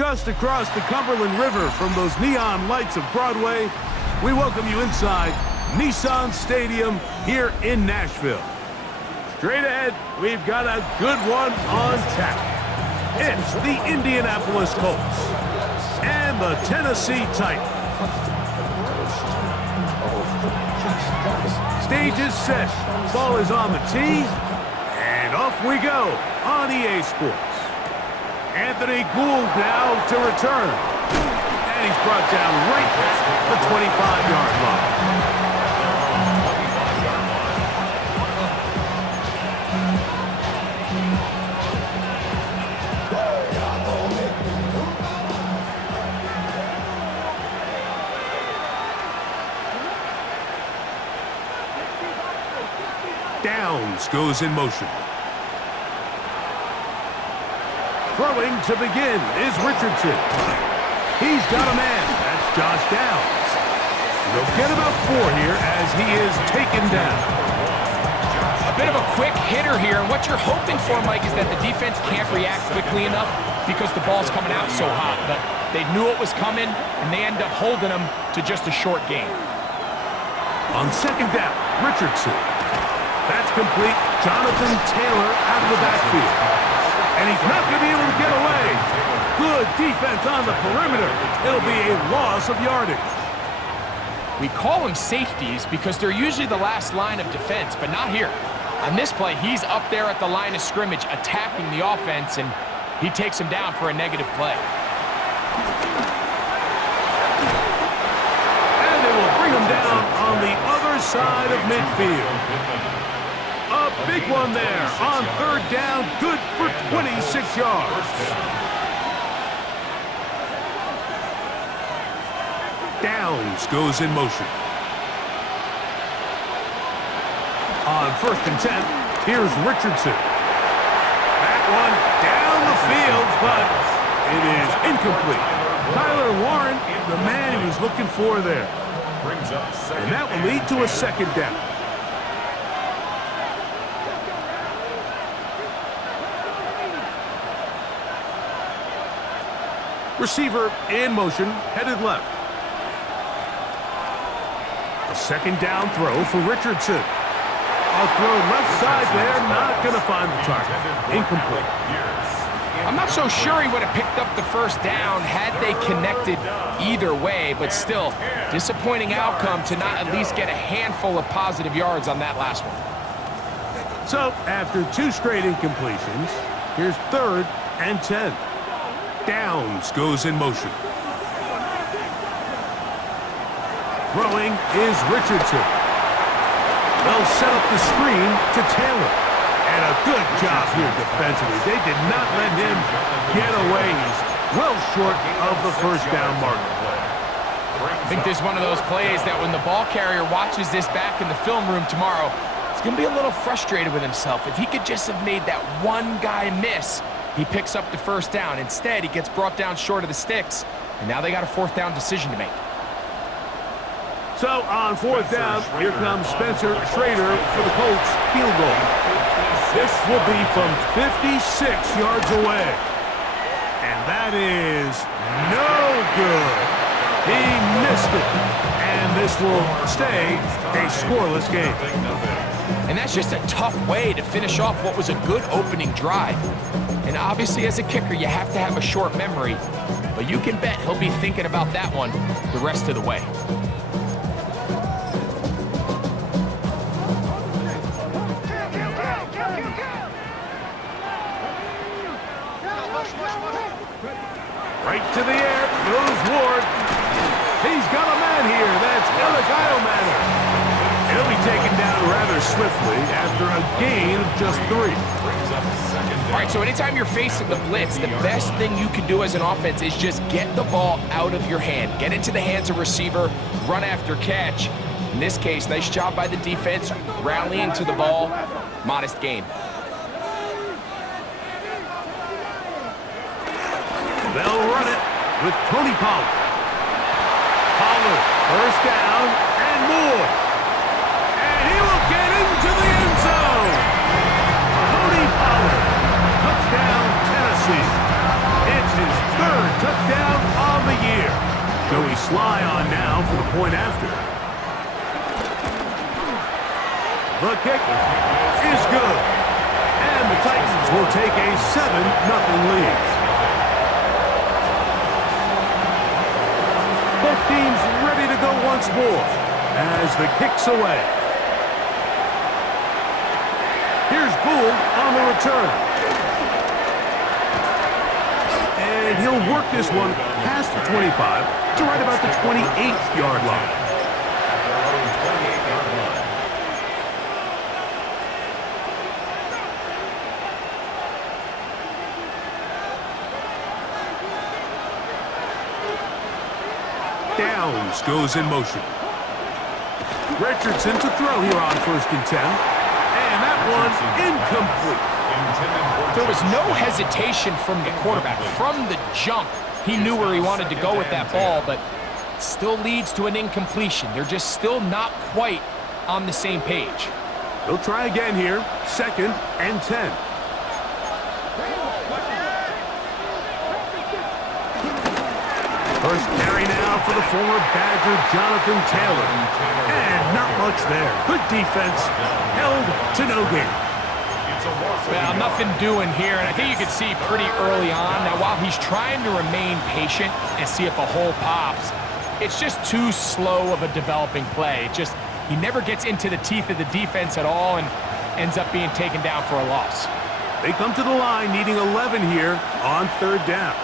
Just across the Cumberland River from those neon lights of Broadway, we welcome you inside Nissan Stadium here in Nashville. Straight ahead, we've got a good one on tap. It's the Indianapolis Colts and the Tennessee Titans. Stage is set, ball is on the tee, and off we go on EA Sports. Anthony Gould now to return. And he's brought down right at the 25-yard line. Downs goes in motion. Throwing to begin is Richardson. He's got a man. That's Josh Downs. They'll get about 4 here as he is taken down. A bit of a quick hitter here, and what you're hoping for, Mike, is that the defense can't react quickly enough because the ball's coming out so hot. But they knew it was coming, and they end up holding them to just a short gain. On second down, Richardson. That's complete. Jonathan Taylor out of the backfield. And he's not going to be able to get away. Good defense on the perimeter. It'll be a loss of yardage. We call them safeties because they're usually the last line of defense, but not here. On this play, he's up there at the line of scrimmage attacking the offense, and he takes him down for a negative play. And they will bring him down on the other side of midfield. A big one there on third down, good for 26 yards. Downs goes in motion. On 1st and 10, here's Richardson. That one down the field, but it is incomplete. Tyler Warren, the man he was looking for there. And that will lead to a second down. Receiver in motion, headed left. A second down throw for Richardson. A throw left side there, not going to find the target. Incomplete. I'm not so sure he would have picked up the first down had they connected either way, but still, disappointing outcome to not at least get a handful of positive yards on that last one. So, after 2 straight incompletions, here's 3rd and 10. Downs goes in motion. Throwing is Richardson. They'll set up the screen to Taylor. And a good job here defensively. They did not let him get away. He's well short of the first down marker. I think this is one of those plays that when the ball carrier watches this back in the film room tomorrow, he's going to be a little frustrated with himself. If he could just have made that one guy miss, he picks up the first down. Instead, he gets brought down short of the sticks, and now they got a 4th down decision to make. So on 4th down, here comes Spencer Schrader for the Colts field goal. This will be from 56 yards away. And that is no good. He missed it. And this will stay a scoreless game. And that's just a tough way to finish off what was a good opening drive. And obviously, as a kicker, you have to have a short memory. But you can bet he'll be thinking about that one the rest of the way. Right to the air goes Ward. He's got a man here. That's Eligido Manor. He'll be taken down rather swiftly after a gain of just 3. All right, so anytime you're facing the blitz, the best thing you can do as an offense is just get the ball out of your hand. Get into the hands of receiver, run after catch. In this case, nice job by the defense, rallying to the ball. Modest gain. They'll run it with Tony Pollard. Pollard, first down and more. And he will get into the end zone. Tony Pollard, touchdown Tennessee. It's his 3rd touchdown The kick is good. And the Titans will take a 7-0 lead. Both teams ready to go once more as the kick's away. Here's Gould on the return. And he'll work this one past the 25 to right about the 28-yard line. Downs goes in motion. Richardson to throw here on 1st and 10. And that one incomplete. There was no hesitation from the quarterback. From the jump, he knew where he wanted to go with that ball, but still leads to an incompletion. They're just still not quite on the same page. They'll try again here. 2nd and 10. First carry now for the former Badger, Jonathan Taylor. And not much there. Good defense. Held to no gain. Well, nothing doing here, and I think you can see pretty early on. Now, while he's trying to remain patient and see if a hole pops, it's just too slow of a developing play. He never gets into the teeth of the defense at all and ends up being taken down for a loss. They come to the line needing 11 here on 3rd down.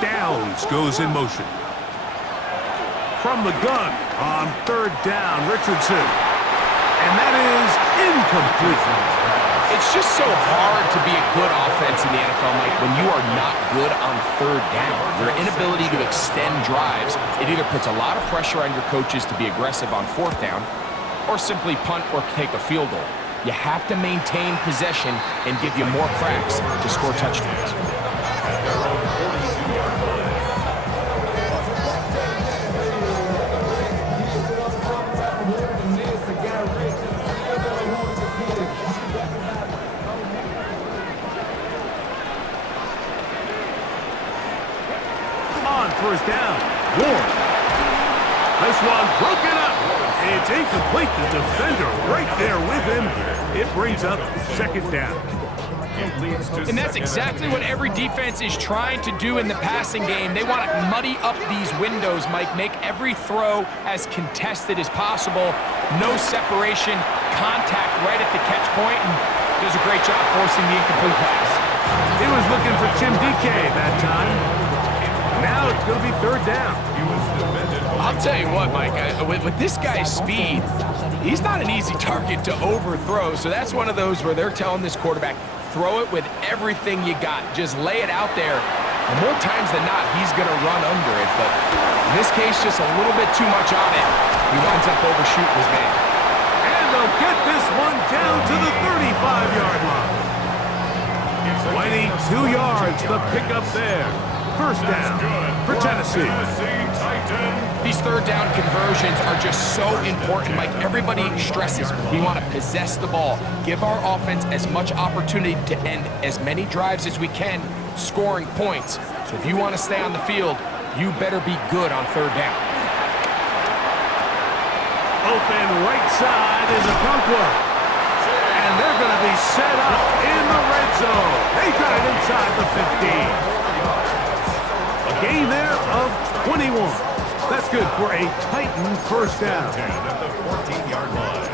Downs goes in motion. From the gun on 3rd down, Richardson. And that is incomplete. It's just so hard to be a good offense in the NFL, Mike, when you are not good on 3rd down. Your inability to extend drives, it either puts a lot of pressure on your coaches to be aggressive on 4th down or simply punt or take a field goal. You have to maintain possession and give you more cracks to score touchdowns. On 1st down, Ward. This one broken up. It's incomplete. The defender right there with him. It brings up 2nd down. And that's exactly what every defense is trying to do in the passing game. They want to muddy up these windows, Mike, make every throw as contested as possible. No separation, contact right at the catch point, and does a great job forcing the incomplete pass. He was looking for Jim DK that time. Now it's going to be 3rd down. I'll tell you what, Mike, with this guy's speed, he's not an easy target to overthrow. So that's one of those where they're telling this quarterback, throw it with everything you got. Just lay it out there. And more times than not, he's going to run under it. But in this case, just a little bit too much on it. He winds up overshooting his man. And they'll get this one down to the 35-yard line. 22 yards, the pickup there. 1st down for Tennessee. These 3rd down conversions are just so important. Like everybody stresses, we want to possess the ball, give our offense as much opportunity to end as many drives as we can, scoring points. So if you want to stay on the field, you better be good on 3rd down. Open right side is a Okonkwo. And they're going to be set up in the red zone. They got it inside the 15. A gain there of 21. That's good for a Titan 1st down. 10 at the 14-yard line.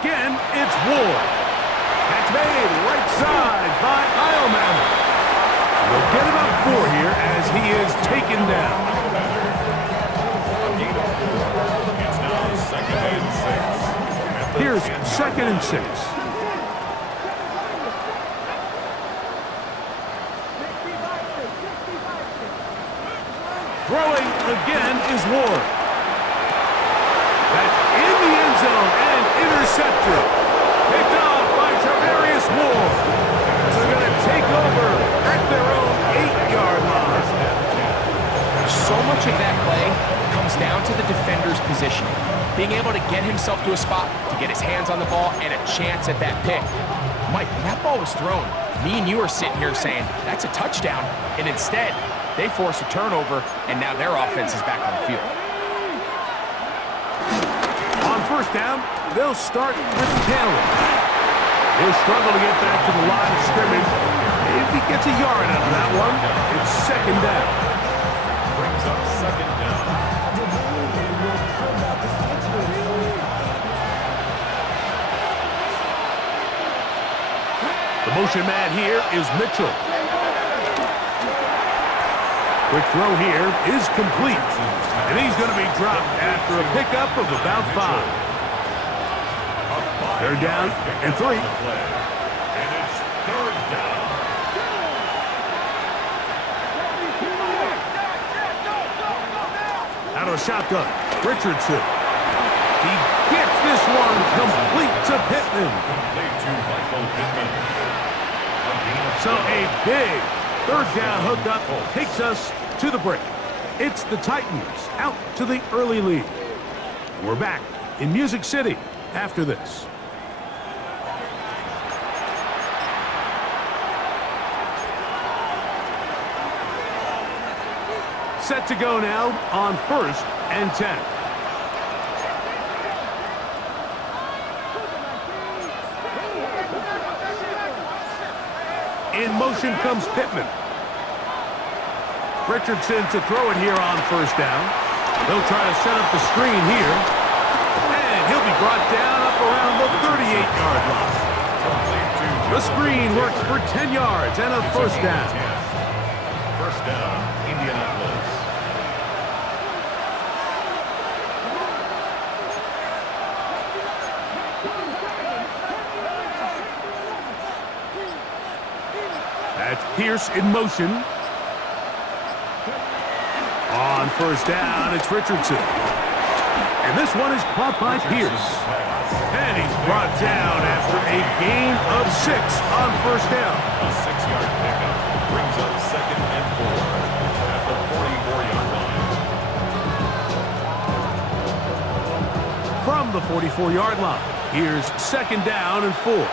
Again, it's Ward. That's made right side by Iomama. We'll get about 4 here as he is taken down. It's now 2nd and 6. Here's 2nd and 6. Throwing again is Ward. That's in the end zone and intercepted. Picked off by Travarius Ward. They're going to take over at their own 8-yard line. so much of that play comes down to the defender's positioning. Being able to get himself to a spot, to get his hands on the ball, and a chance at that pick. Mike, when that ball was thrown, me and you are sitting here saying, that's a touchdown, and instead, they force a turnover, and now their offense is back on the field. On first down, they'll start with Taylor. He'll struggle to get back to the line of scrimmage. If he gets a yard out of that one, it's second down. Brings up second down. The motion man here is Mitchell. Quick throw here is complete. And he's going to be dropped after a pickup of about 5. Third down and 3. And it's third down. Out of a shotgun, Richardson. He gets this one complete to Pittman. Complete to Michael Pittman. So a big third down hookup takes us to the break. It's the Titans out to the early lead. And we're back in Music City after this. Set to go now on 1st and 10. In motion comes Pittman. Richardson to throw it here on first down. They'll try to set up the screen here. And he'll be brought down up around the 38-yard line. The screen works for 10 yards and a first down. First down, Indianapolis. That's Pierce in motion. On first down, it's Richardson. And this one is caught by Pierce. And he's brought down after a gain of 6 on first down. A 6-yard pickup brings up second and 4 at the 44-yard line. From the 44-yard line, here's second down and 4.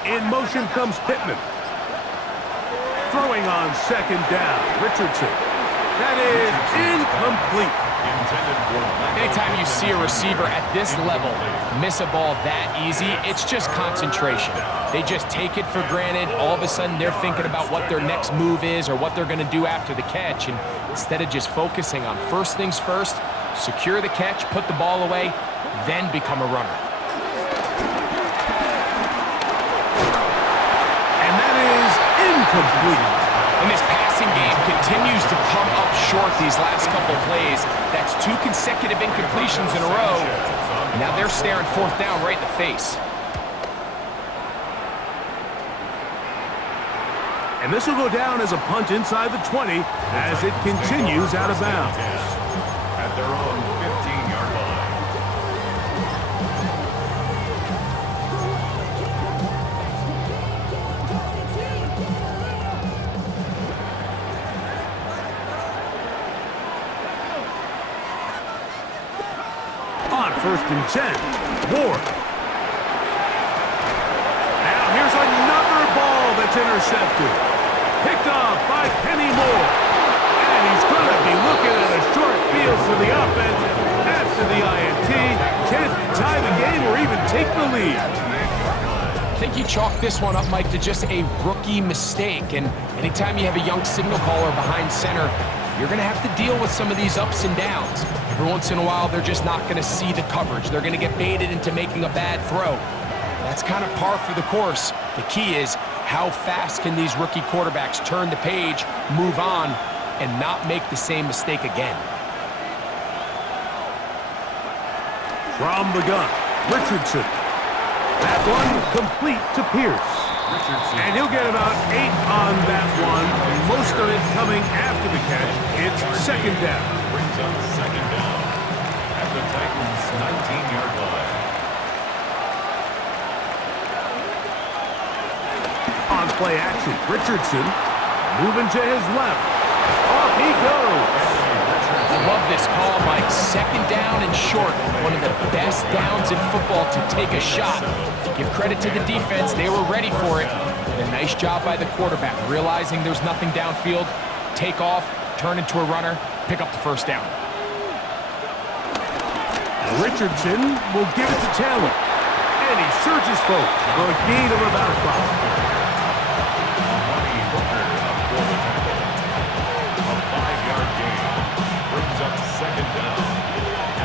In motion comes Pittman. Throwing on second down, Richardson. That is incomplete. Anytime you see a receiver at this level miss a ball that easy, it's just concentration. They just take it for granted. All of a sudden, they're thinking about what their next move is or what they're going to do after the catch. And instead of just focusing on first things first, secure the catch, put the ball away, then become a runner. Incomplete. And this passing game continues to come up short these last couple plays. That's 2 consecutive incompletions in a row. Now they're staring fourth down right in the face. And this will go down as a punt inside the 20 as it continues out of bounds. At their own 15-yard line. On 1st and 10, Ward. Now here's another ball that's intercepted. Picked off by Kenny Moore. And he's going to be looking at a short field for the offense after the INT. Can't tie the game or even take the lead. I think you chalk this one up, Mike, to just a rookie mistake. And anytime you have a young signal caller behind center, you're going to have to deal with some of these ups and downs. Every once in a while, they're just not going to see the coverage. They're going to get baited into making a bad throw. That's kind of par for the course. The key is how fast can these rookie quarterbacks turn the page, move on, and not make the same mistake again. From the gun, Richardson. That one complete to Pierce. And he'll get about 8 on that one. Most of it coming after the catch. It's second down. Brings up second down. play action. Richardson moving to his left. Off he goes. I love this call, Mike. Second down and short. One of the best downs in football to take a shot. Give credit to the defense. They were ready for it. And a nice job by the quarterback, realizing there's nothing downfield. Take off, turn into a runner, pick up the first down. Richardson will give it to Taylor. And he surges forward for a gain of about 5.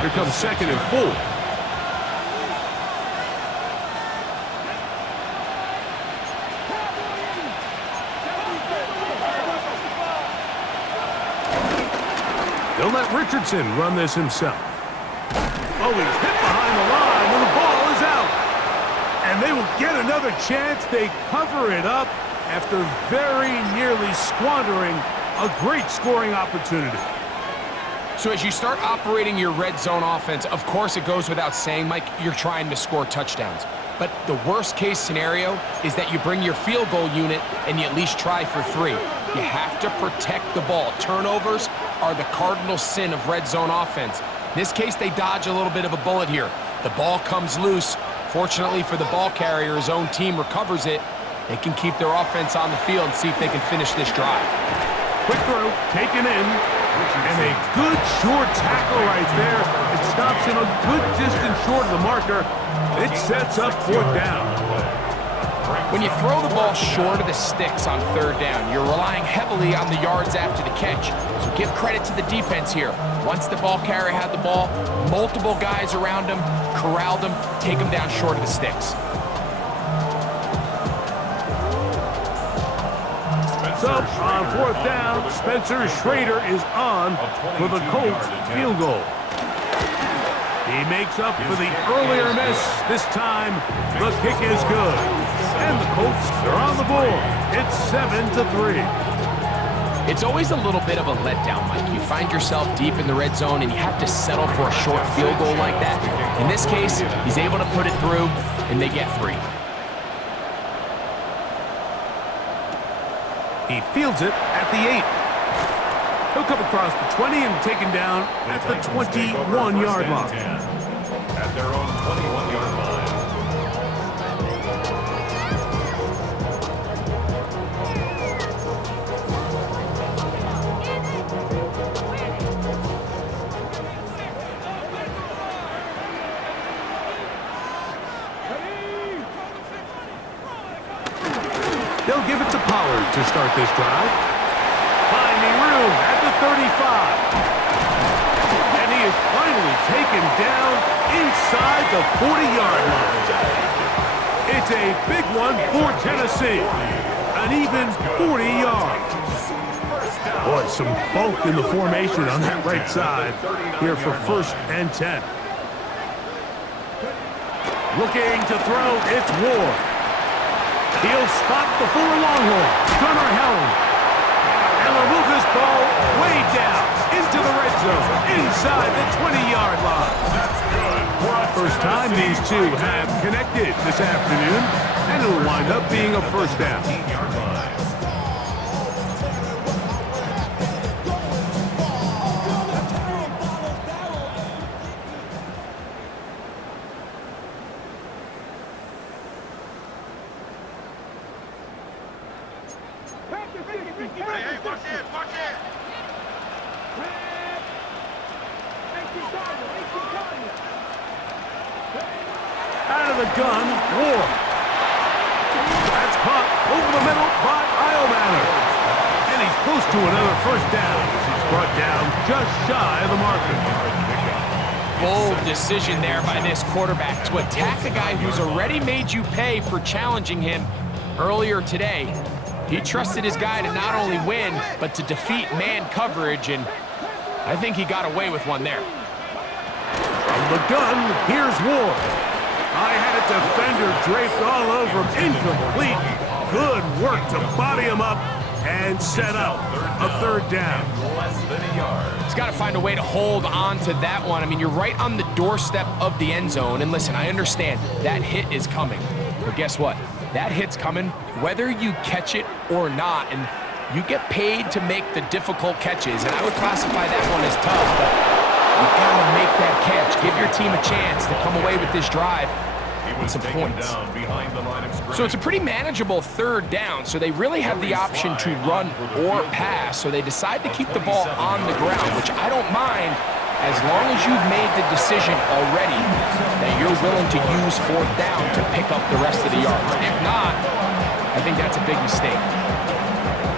Here comes 2nd and 4. They'll let Richardson run this himself. Oh, he's hit behind the line and the ball is out. And they will get another chance. They cover it up after very nearly squandering a great scoring opportunity. So as you start operating your red zone offense, of course it goes without saying, Mike, you're trying to score touchdowns. But the worst case scenario is that you bring your field goal unit and you at least try for 3. You have to protect the ball. Turnovers are the cardinal sin of red zone offense. In this case, they dodge a little bit of a bullet here. The ball comes loose. Fortunately for the ball carrier, his own team recovers it. They can keep their offense on the field and see if they can finish this drive. Quick throw, taken in. And a good short tackle right there. It stops him a good distance short of the marker. It sets up 4th down. When you throw the ball short of the sticks on 3rd down, you're relying heavily on the yards after the catch. So give credit to the defense here. Once the ball carrier had the ball, multiple guys around him, corralled him, take him down short of the sticks. So, on 4th down, Spencer Schrader is on for the Colts field goal. He makes up for the earlier miss. This time, the kick is good. And the Colts are on the board. It's 7-3. It's always a little bit of a letdown, Mike. You find yourself deep in the red zone and you have to settle for a short field goal like that. In this case, he's able to put it through, and they get 3. He fields it at the 8. He'll come across the 20 and taken down at the 21-yard line. At their own 21-yard line. They'll give it to Pollard to start this drive. Finding room at the 35. And he is finally taken down inside the 40-yard line. It's a big one for Tennessee. An even 40 yards. Boy, some bulk in the formation on that right side here for 1st and 10. Looking to throw, it's Ward. He'll spot the former Longhorn, Gunnar Helm. And will move this ball way down into the red zone, inside the 20-yard line. First time these two have connected this afternoon, and it will wind up being a 1st down. Out of the gun, Ward. That's caught over the middle by Iomanner. And he's close to another 1st down as he's brought down just shy of the marker. Bold decision there by this quarterback to attack a guy who's already made you pay for challenging him earlier today. He trusted his guy to not only win, but to defeat man coverage, and I think he got away with one there. From the gun, here's Ward. I had a defender draped all over him. Incomplete. Good work to body him up and set up a 3rd down. Less than a yard. He's got to find a way to hold on to that one. I mean, you're right on the doorstep of the end zone. And listen, I understand that hit is coming. But guess what? That hit's coming whether you catch it or not, and you get paid to make the difficult catches, and I would classify that one as tough, but you gotta make that catch. Give your team a chance to come away with this drive with some points. So it's a pretty manageable third down, so they really have the option to run or pass, so they decide to keep the ball on the ground, which I don't mind as long as you've made the decision already that you're willing to use fourth down to pick up the rest of the yards. If not, I think that's a big mistake.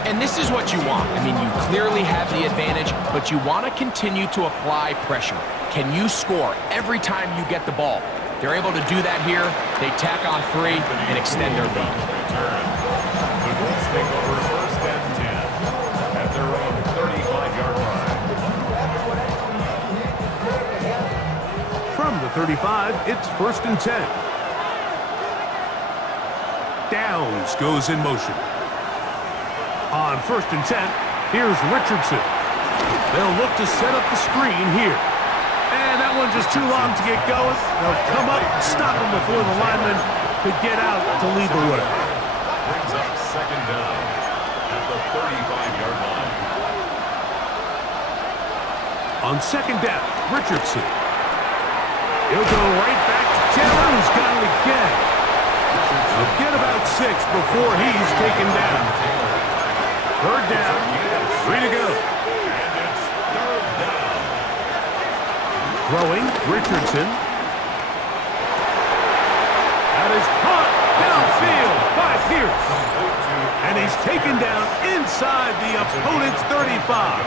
And this is what you want. I mean, you clearly have the advantage, but you want to continue to apply pressure. Can you score every time you get the ball? They're able to do that here. They tack on 3 and extend their lead. The Colts take over first and 10 at their own 35-yard line. From the 35, it's first and 10. Downs goes in motion. On first and 10, here's Richardson. They'll look to set up the screen here. And that one just too long to get going. They'll come up and stop him before the lineman could get out to lead the way. Brings up second down at the 35-yard line. On second down, Richardson. He'll go right back to Taylor, who's got it again. He'll get about 6 before he's taken down. Third down, 3 to go. Throwing, Richardson. That is caught downfield by Pierce. And he's taken down inside the opponent's 35.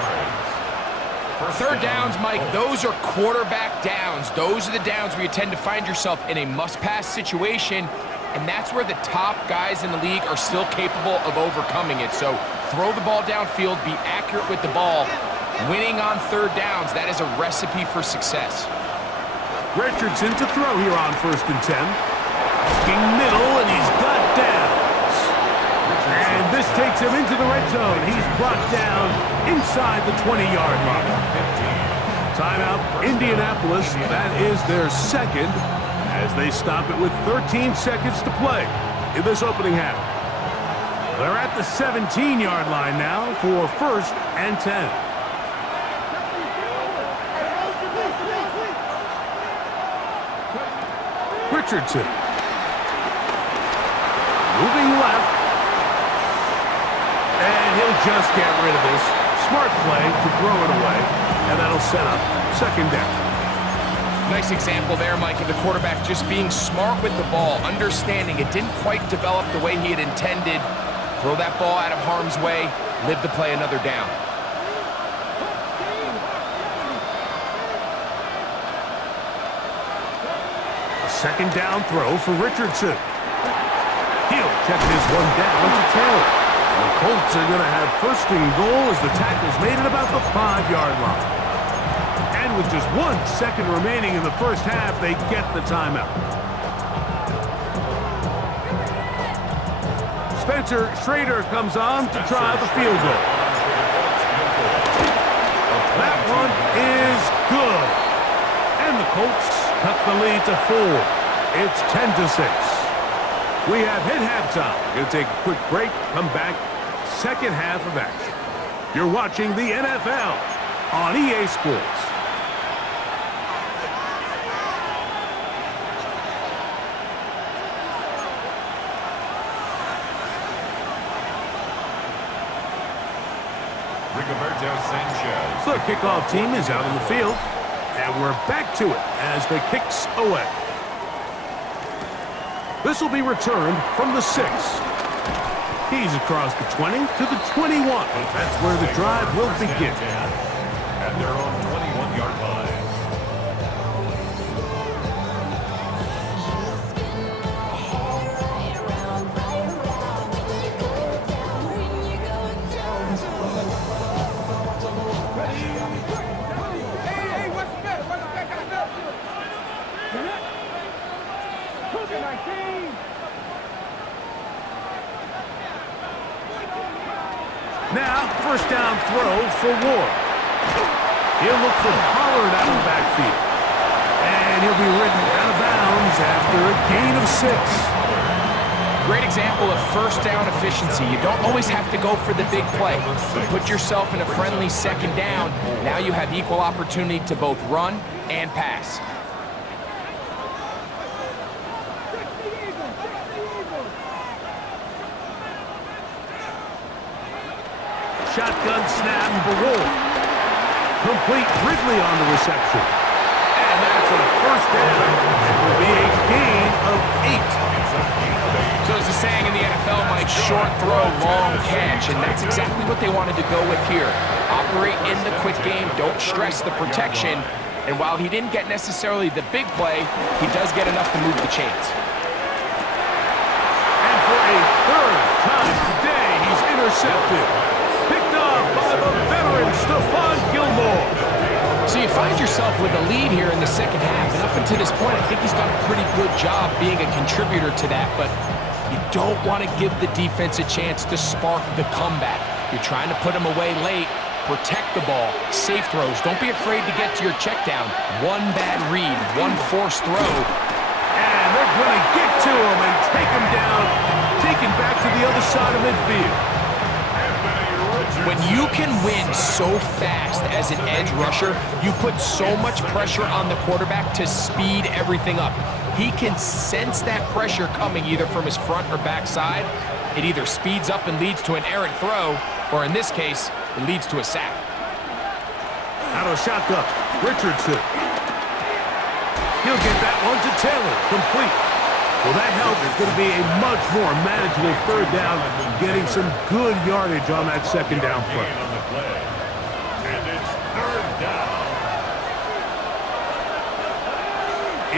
Third downs, Mike, those are quarterback downs. Those are the downs where you tend to find yourself in a must-pass situation, and that's where the top guys in the league are still capable of overcoming it. So throw the ball downfield, be accurate with the ball. Winning on third downs, that is a recipe for success. Richardson to throw here on first and 10. Looking middle, and he's got downs. And this takes him into the red zone. He's brought down inside the 20-yard line. Timeout, Indianapolis. That is their second as they stop it with 13 seconds to play in this opening half. They're at the 17-yard line now for first and 10. Richardson. Moving left. And he'll just get rid of this. Smart play to throw it away. And that'll set up second down. Nice example there, Mike, of the quarterback just being smart with the ball, understanding it didn't quite develop the way he had intended. Throw that ball out of harm's way, live to play another down. Second down throw for Richardson. He'll check this one down to Taylor. And the Colts are going to have first and goal as the tackle's made at about the 5-yard line. And with just 1 second remaining in the first half, they get the timeout. Spencer Schrader comes on to try the field goal. That one is good. And the Colts cut the lead to 4. It's 10-6. We have hit halftime. We're going to take a quick break, come back, second half of action. You're watching the NFL on EA Sports. The kickoff team is out on the field. And we're back to it as the kick's away. This will be returned from the 6. He's across the 20 to the 21. That's where the drive will begin. At their own 21-yard line. Now, first down throw for Ward. He'll look for Pollard out of the backfield. And he'll be ridden out of bounds after a gain of 6. great example of first down efficiency. You don't always have to go for the big play. But put yourself in a friendly second down. Now you have equal opportunity to both run and pass. Shotgun snap for Ward. Complete. Ridley on the reception. And that's a first down. It will be a gain of 8. So as the saying in the NFL, Mike, short throw, long catch, and that's exactly what they wanted to go with here. Operate in the quick game, don't stress the protection, and while he didn't get necessarily the big play, he does get enough to move the chains. And for a third time today, he's intercepted. Picked off by the veteran Stephon Gilmore. So you find yourself with a lead here in the second half, and up until this point, I think he's done a pretty good job being a contributor to that, but you don't want to give the defense a chance to spark the comeback. You're trying to put him away late, protect the ball, safe throws. Don't be afraid to get to your check down. One bad read, one forced throw. And they're going to get to him and take him down, taken back to the other side of midfield. When you can win so fast as an edge rusher, you put so much pressure on the quarterback to speed everything up. He can sense that pressure coming either from his front or back side. It either speeds up and leads to an errant throw, or in this case, it leads to a sack. Out of shotgun, Richardson. He'll get that one to Taylor, complete. Well, that helps. It's going to be a much more manageable third down, getting some good yardage on that second down play. And it's third down.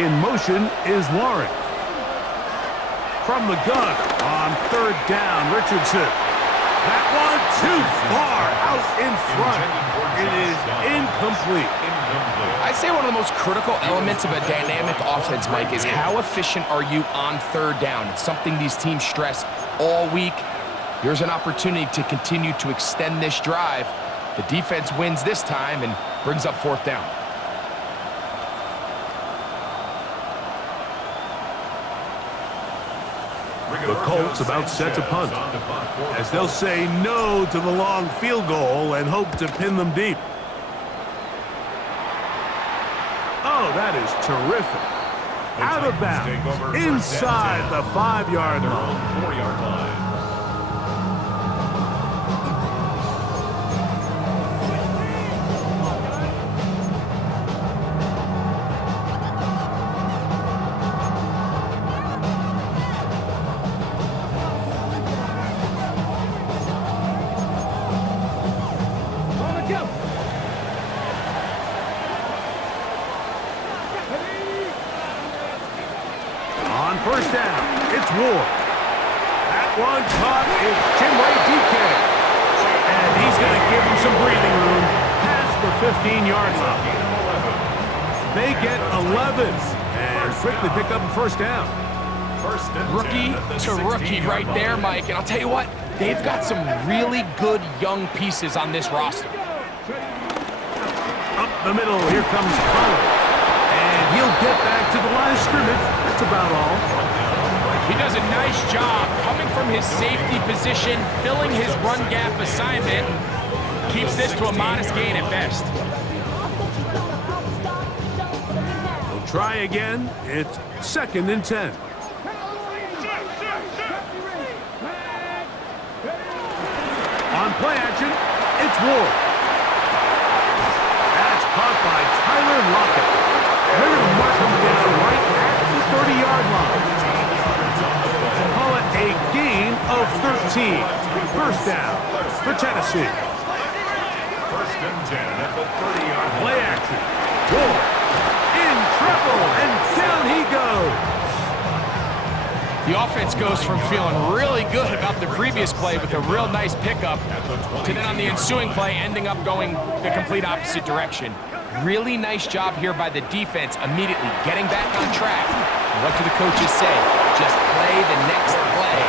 In motion is Warren. From the gun on third down, Richardson. That one too far out in front. It is incomplete. I'd say one of the most critical elements of a dynamic offense, Mike, is how efficient are you on third down. It's something these teams stress all week. Here's an opportunity to continue to extend this drive. The defense wins this time and brings up fourth down. The Colts about set to punt, as they'll say no to the long field goal and hope to pin them deep. Oh, that is terrific. Out of bounds, inside the 5-yard line. 4-yard line. On first down, it's Ward. That one caught is Chinway DK. And he's going to give him some breathing room past the 15-yard line. They get 11 and quickly pick up a first down. Rookie to rookie right there, Mike. And I'll tell you what, they've got some really good young pieces on this roster. Up the middle, here comes Pollard. And he'll get back to the line of scrimmage. That's about all. He does a nice job coming from his safety position, filling his run gap assignment. Keeps this to a modest gain at best. They'll try again. It's 2nd and 10. On play action, it's Ward. That's caught by Tyler Lockett. And they're going to mark him down right at the 30-yard line. Call it a gain of 13. First down for Tennessee. 1st and 10 at the 30-yard line. Play action. Ward in trouble, and down he goes. The offense goes from feeling really good about the previous play with a real nice pickup to then on the ensuing play ending up going the complete opposite direction. Really nice job here by the defense immediately getting back on track. And what do the coaches say? Just play the next play.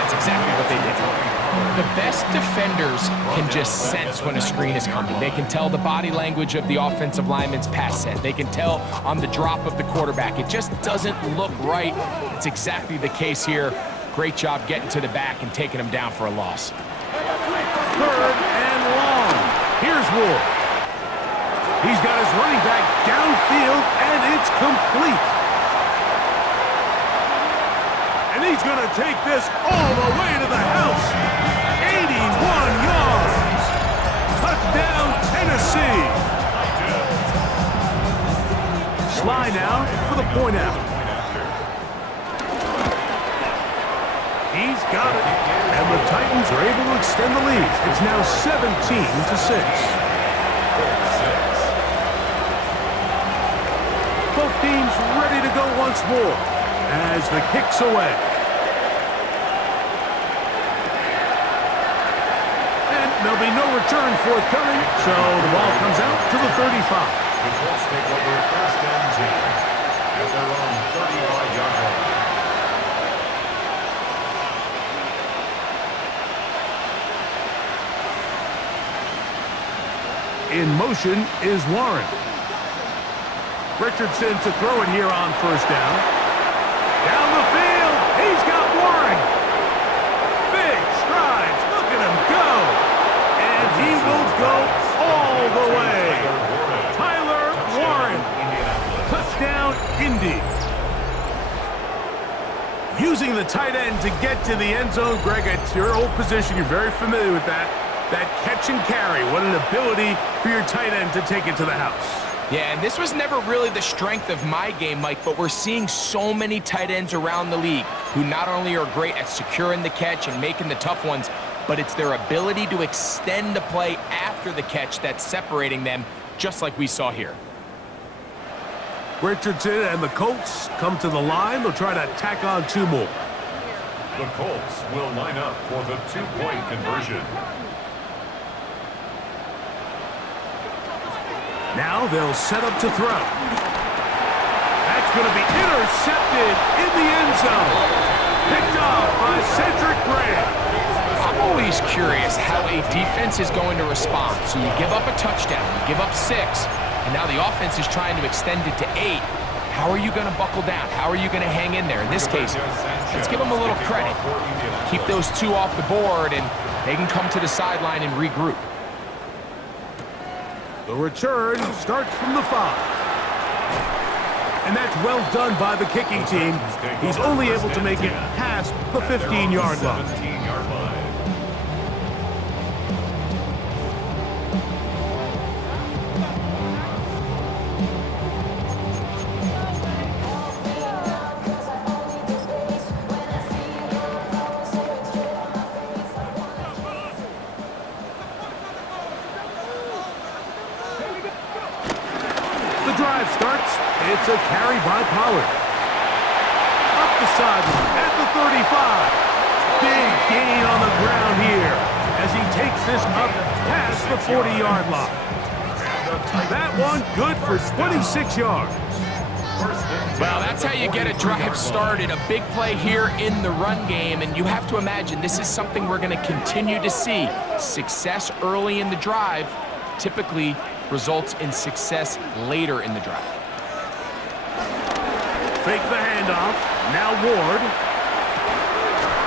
That's exactly what they did. The best defenders can just sense when a screen is coming. They can tell the body language of the offensive lineman's pass set. They can tell on the drop of the quarterback. It just doesn't look right. It's exactly the case here. Great job getting to the back and taking him down for a loss. 3rd and long. Here's Ward. He's got his running back downfield, and it's complete. And he's going to take this all the way to the house. 81 yards. Touchdown, Tennessee. Sly now for the point after. He's got it. And the Titans are able to extend the lead. It's now 17-6. Both teams ready to go once more as the kick's away. And there'll be no return forthcoming, so the ball comes out to the 35. The Colts take over 1st and 10 at their own 35-yard line. In motion is Warren. Richardson to throw it here on 1st down. Down the field, he's got Warren. Big strides, look at him go. And he will go all the way. Tyler Warren. Touchdown, Indy. Using the tight end to get to the end zone, Greg, it's your old position. You're very familiar with that. That catch and carry, what an ability for your tight end to take it to the house. Yeah, and this was never really the strength of my game, Mike, but we're seeing so many tight ends around the league who not only are great at securing the catch and making the tough ones, but it's their ability to extend the play after the catch that's separating them, just like we saw here. Richardson and the Colts come to the line. They'll try to tack on 2 more. The Colts will line up for the 2-point conversion. Now they'll set up to throw. That's going to be intercepted in the end zone. Picked off by Cedric Graham. I'm always curious how a defense is going to respond. So you give up a touchdown, you give up 6, and now the offense is trying to extend it to 8. How are you going to buckle down? How are you going to hang in there? In this case, let's give them a little credit. Keep those 2 off the board, and they can come to the sideline and regroup. The return starts from the 5. And that's well done by the kicking team. He's only able to make it past the 15-yard line. 17-yard line. Drive starts. It's a carry by Pollard. Up the sideline at the 35. Big gain on the ground here as he takes this up past the 40-yard line. That one good for 26 yards. Well, that's how you get a drive started. A big play here in the run game, and you have to imagine this is something we're going to continue to see. Success early in the drive typically results in success later in the drive. Fake the handoff. Now Ward.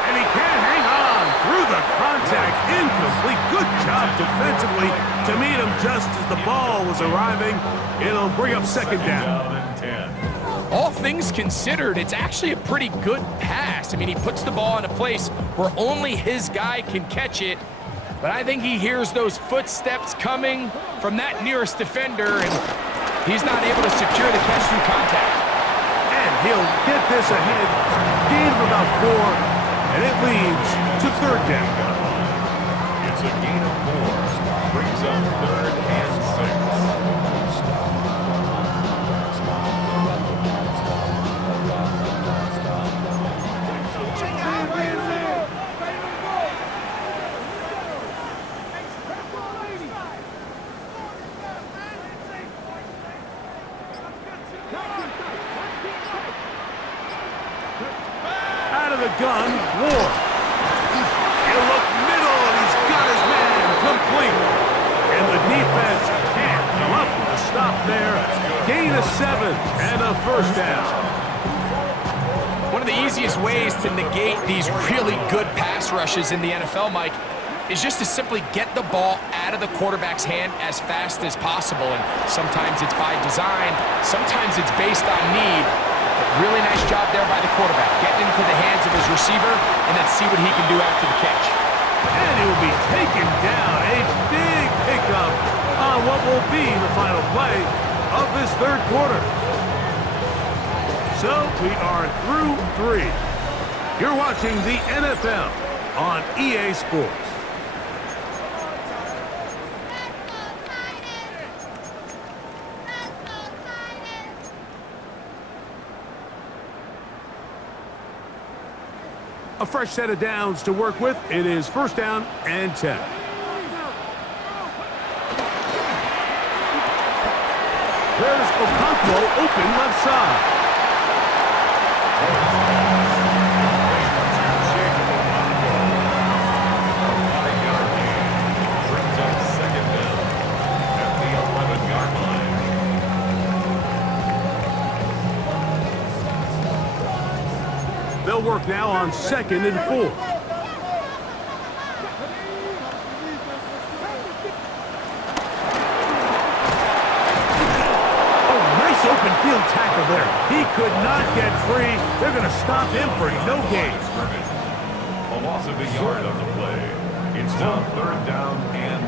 And he can't hang on through the contact. Incomplete. Good job defensively to meet him just as the ball was arriving. It'll bring up 2nd down. All things considered, it's actually a pretty good pass. I mean, he puts the ball in a place where only his guy can catch it. But I think he hears those footsteps coming from that nearest defender, and he's not able to secure the catch through contact. And he'll get this ahead. Gain of about 4, and it leads to 3rd down. It's a gain of 4. Brings up 3rd and 6. Out of the gun, Ward. He'll look middle, and he's got his man complete. And the defense can't come up with a stop there. Gain of 7 and a 1st down. One of of the easiest ways to negate these really good pass rushes in the NFL, Mike, is just to simply get the ball out of the quarterback's hand as fast as possible. And sometimes it's by design, sometimes it's based on need. But really nice job there by the quarterback, getting into the hands of his receiver and then see what he can do after the catch. And he will be taken down. A big pickup on what will be the final play of this third quarter. So we are through 3. You're watching the NFL on EA Sports. A fresh set of downs to work with. It is first down and 10. There's Okonkwo open left side. Brings up second down at the 11-yard line. They'll work now on 2nd and 4. Open field tackle there. He could not get free. They're going to stop him for no gain. A loss of a yard on the play. It's now third down and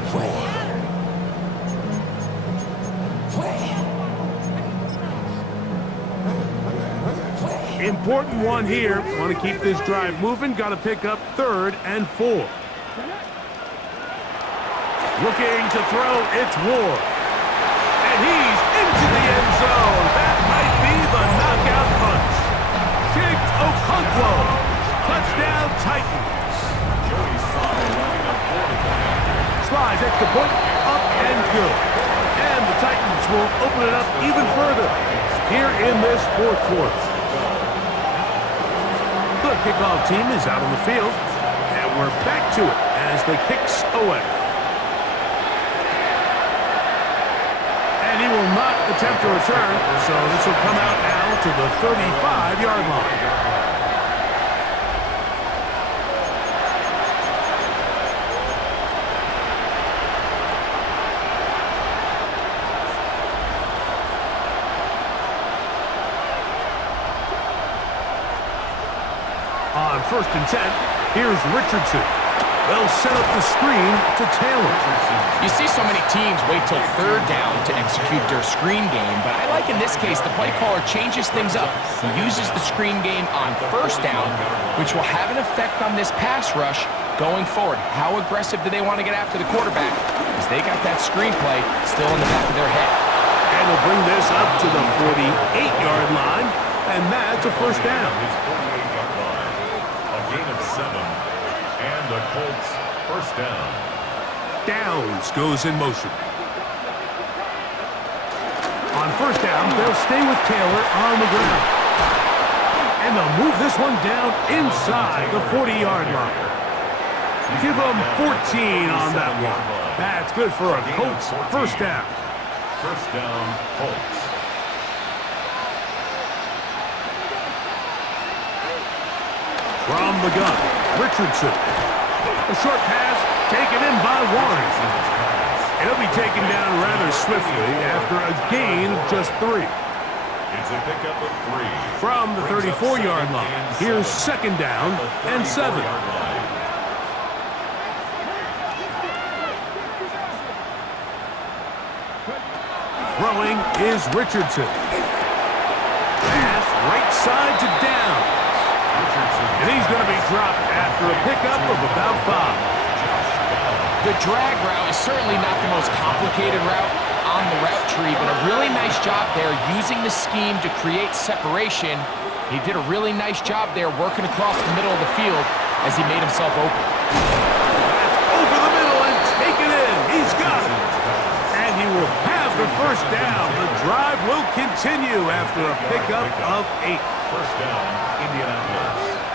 4. Important one here. Want to keep this drive moving. Got to pick up 3rd and 4. Looking to throw. It's Ward. And he's into the end zone. That might be the knockout punch. Kicked Okonkwo. Touchdown Titans. Slides extra point. Up and good. And the Titans will open it up even further here in this fourth quarter. The kickoff team is out on the field. And we're back to it as the kicks away. He will not attempt to return, so this will come out now to the 35-yard line. On 1st and 10, here's Richardson. They'll set up the screen to Taylor. You see so many teams wait till 3rd down to execute their screen game, but I like in this case the play caller changes things up. He uses the screen game on 1st down, which will have an effect on this pass rush going forward. How aggressive do they want to get after the quarterback? Because they got that screen play still in the back of their head. And they'll bring this up to the 48-yard line, and that's a first down. His 48-yard line. A gain of 7. And the Colts first down. Downs goes in motion. On 1st down, they'll stay with Taylor on the ground. And they'll move this one down inside the 40-yard line. Give them 14 on that one. That's good for a Colts first down. First down, Colts. From the gun, Richardson. A short pass taken in by Warren. It'll be taken down rather swiftly after a gain of just 3. It's a pickup of 3. From the 34-yard line, here's 2nd down and 7. Throwing is Richardson. Pass right side to Downs. And he's going to be dropped after a pickup of about 5. The drag route is certainly not the most complicated route on the route tree, but a really nice job there using the scheme to create separation. He did a really nice job there working across the middle of the field as he made himself open. That's over the middle and taken in. He's got it. And he will have the first down. The drive will continue after a pickup of 8. First down, Indianapolis.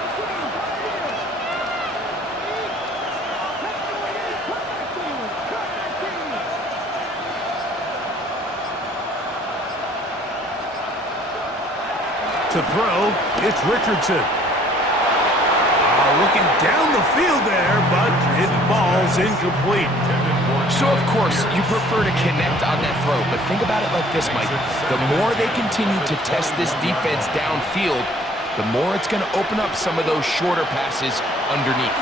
To throw, it's Richardson. Looking down the field there, but it falls incomplete. So, of course, you prefer to connect on that throw, but think about it like this, Mike. The more they continue to test this defense downfield, the more it's going to open up some of those shorter passes underneath.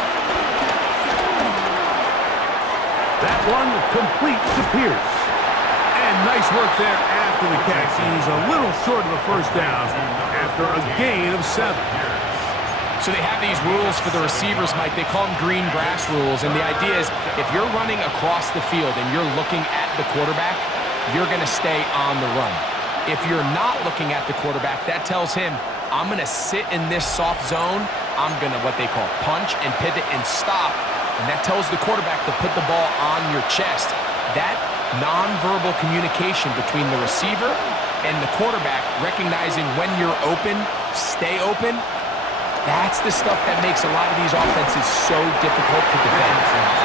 That one complete to Pierce. And nice work there after the catch. He's a little short of the first down after a gain of 7. So they have these rules for the receivers, Mike. They call them green grass rules. And the idea is if you're running across the field and you're looking at the quarterback, you're going to stay on the run. If you're not looking at the quarterback, that tells him, I'm going to sit in this soft zone. I'm going to what they call punch and pivot and stop. And that tells the quarterback to put the ball on your chest. That nonverbal communication between the receiver and the quarterback, recognizing when you're open, stay open, that's the stuff that makes a lot of these offenses so difficult to defend.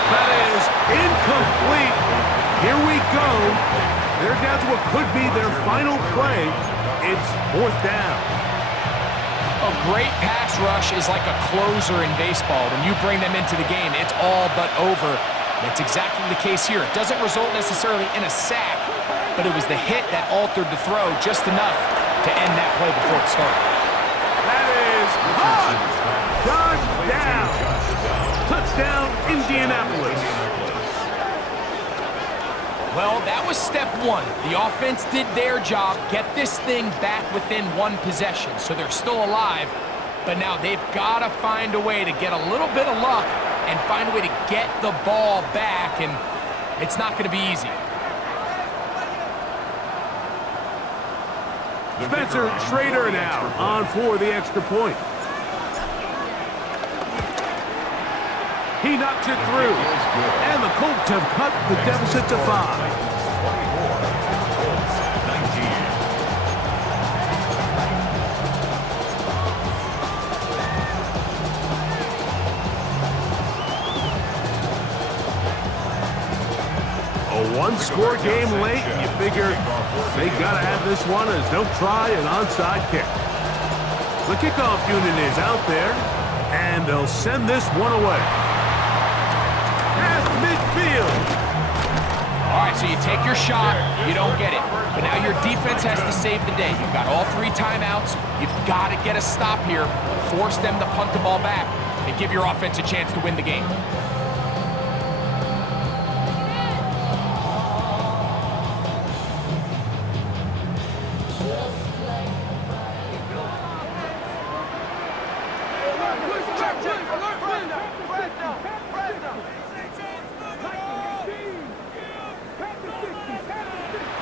That is incomplete. Here we go. They're down to what could be their final play. It's 4th down. A great pass rush is like a closer in baseball. When you bring them into the game, it's all but over. That's exactly the case here. It doesn't result necessarily in a sack, but it was the hit that altered the throw just enough to end that play before it started. That is hot. Touchdown. Touchdown, Indianapolis. Well, that was step 1. The offense did their job, get this thing back within 1 possession, so they're still alive. But now they've got to find a way to get a little bit of luck and find a way to get the ball back, and it's not going to be easy. Spencer Schrader now on for the extra point. He knocks it through. And the Colts have cut the deficit to 5. A one-score game late, and you figure they got to have this one as they'll try an onside kick. The kickoff unit is out there, and they'll send this one away. Past midfield. All right, so you take your shot, you don't get it. But now your defense has to save the day. You've got all 3 timeouts. You've got to get a stop here, force them to punt the ball back, and give your offense a chance to win the game.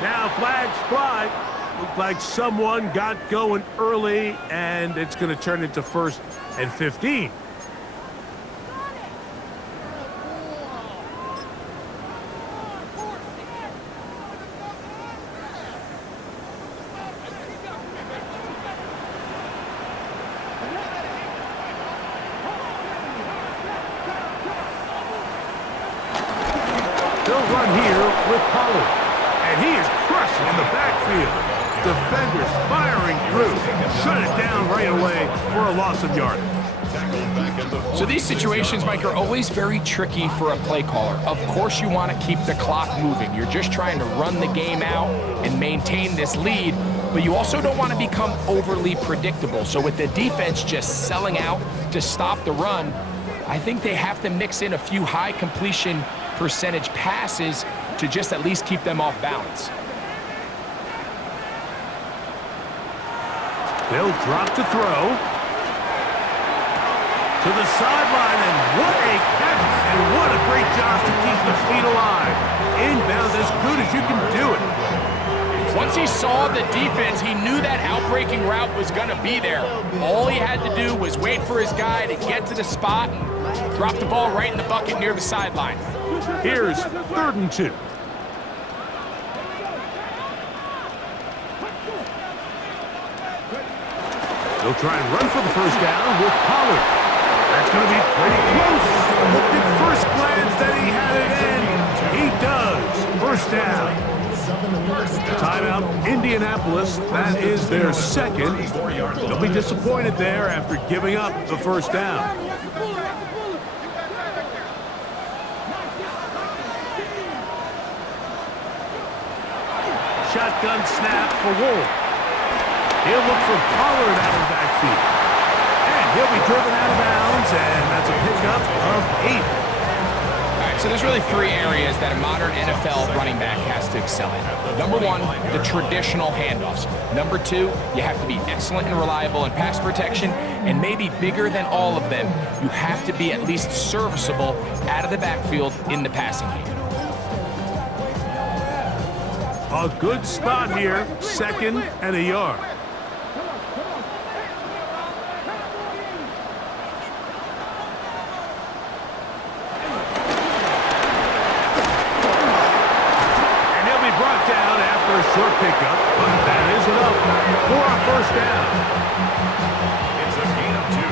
Now flags fly. Looked like someone got going early, and it's going to turn into 1st and 15. They'll run here with Pollard. And he is crushing in the backfield. Defenders firing through. Shut it down right away for a loss of yardage. So these situations, Mike, are always very tricky for a play caller. Of course you want to keep the clock moving. You're just trying to run the game out and maintain this lead, but you also don't want to become overly predictable. So with the defense just selling out to stop the run, I think they have to mix in a few high completion percentage passes to just at least keep them off balance. They'll drop to throw. To the sideline, and what a catch, and what a great job to keep the feet alive. Inbounds as good as you can do it. Once he saw the defense, he knew that outbreaking route was going to be there. All he had to do was wait for his guy to get to the spot and drop the ball right in the bucket near the sideline. Here's 3rd and 2. They'll try and run for the 1st down with Pollard. That's going to be pretty close. Looked at first glance that he had it in. He does. 1st down. Timeout, Indianapolis. That is their second. They'll be disappointed there after giving up the first down. Shotgun snap for Wolf. He'll look for Pollard out of the backfield. And he'll be driven out of bounds, and that's a pickup of 8. All right, so there's really 3 areas that a modern NFL running back has to excel in. Number 1, the traditional handoffs. Number 2, you have to be excellent and reliable in pass protection, and maybe bigger than all of them, you have to be at least serviceable out of the backfield in the passing game. A good spot here, 2nd and a yard. And he'll be brought down after a short pickup, but that is enough for a first down. It's a gain of 2.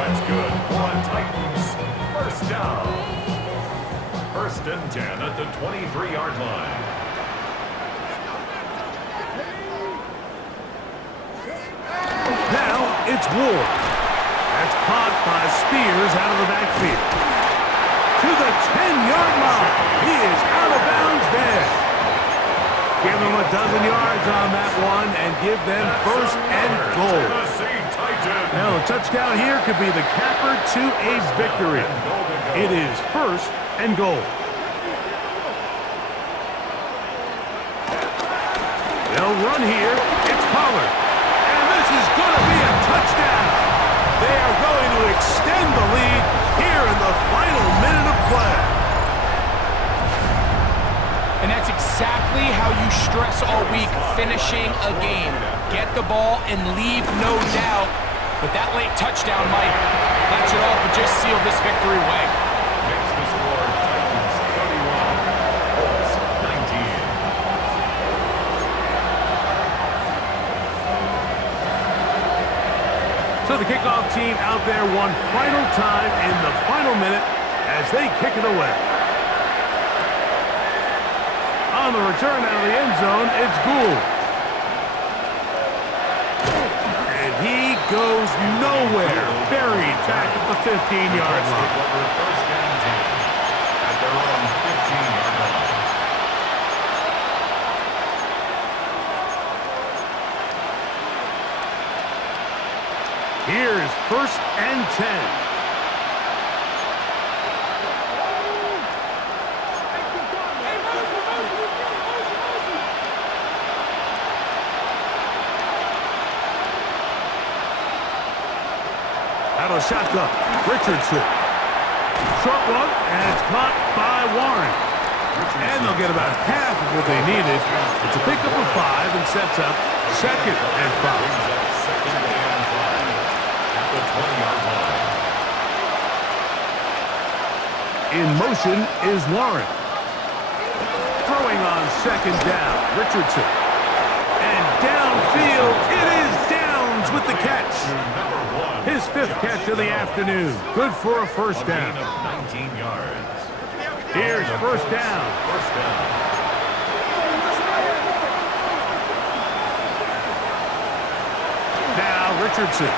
That's good for a Titans first down. 1st and 10 at the 23-yard line. Now it's Ward. That's caught by Spears out of the backfield. To the 10-yard line. He is out of bounds there. Give them a dozen yards on that one and give them 1st and goal. Now a touchdown here could be the capper to a victory. It is 1st and goal. They'll run here. It's Pollard. This is going to be a touchdown. They are going to extend the lead here in the final minute of play. And that's exactly how you stress all week, finishing a game. Get the ball and leave no doubt. But that late touchdown, Mike, that should all but just seal this victory away. Makes the score Titans 31, Colts 19. So the kickoff team out there one final time in the final minute as they kick it away. On the return out of the end zone, it's Gould. And he goes nowhere. Buried back at the 15-yard line. First and 10 at their own 15-yard line. Here's 1st and 10. Out of shotgun, Richardson. Short one, and it's caught by Warren. And they'll get about half of what they needed. It's a pickup of 5 and sets up 2nd and 5. Second and 5 at the 20-yard line. In motion is Warren. Throwing on 2nd down, Richardson. And downfield, it is Downs with the catch. His 5th catch of the afternoon. Good for a first down. 19 yards. Here's first down. First down. Now Richardson.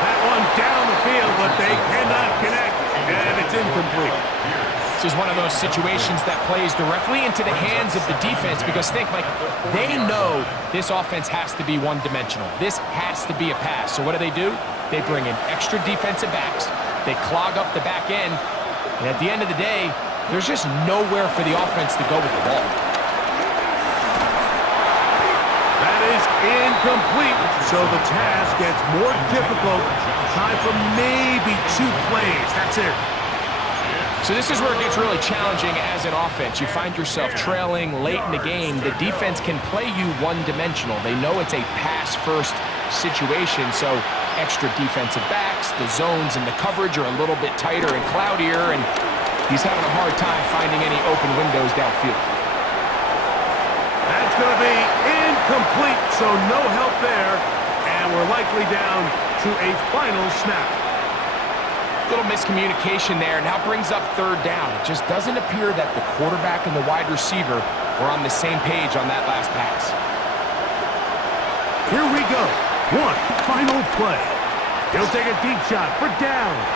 That one down the field, but they cannot connect. And it's incomplete. This is one of those situations that plays directly into the hands of the defense because think, Mike, they know this offense has to be one-dimensional. This has to be a pass. So what do? They bring in extra defensive backs. They clog up the back end. And at the end of the day, there's just nowhere for the offense to go with the ball. That is incomplete. So the task gets more difficult. Time for maybe 2 plays. That's it. So this is where it gets really challenging as an offense. You find yourself trailing late in the game. The defense can play you one-dimensional. They know it's a pass-first situation, so extra defensive backs, the zones and the coverage are a little bit tighter and cloudier, and he's having a hard time finding any open windows downfield. That's going to be incomplete, so no help there, and we're likely down to a final snap. Little miscommunication there, now brings up third down. It just doesn't appear that the quarterback and the wide receiver were on the same page on that last pass. Here we go. One final play. He'll take a deep shot for downs.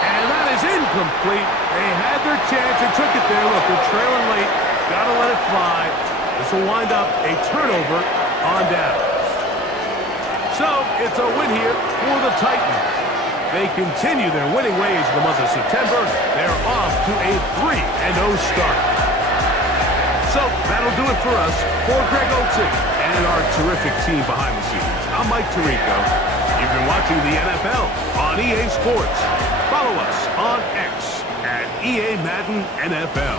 And that is incomplete. They had their chance and took it there. Look, they're trailing late. Got to let it fly. This will wind up a turnover on downs. So it's a win here for the Titans. They continue their winning ways in the month of September. They're off to a 3-0 start. So that'll do it for us. For Greg Olsen and our terrific team behind the scenes, I'm Mike Tirico. You've been watching the NFL on EA Sports. Follow us on X at EA Madden NFL.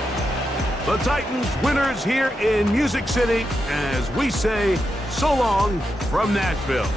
The Titans winners here in Music City as we say so long from Nashville.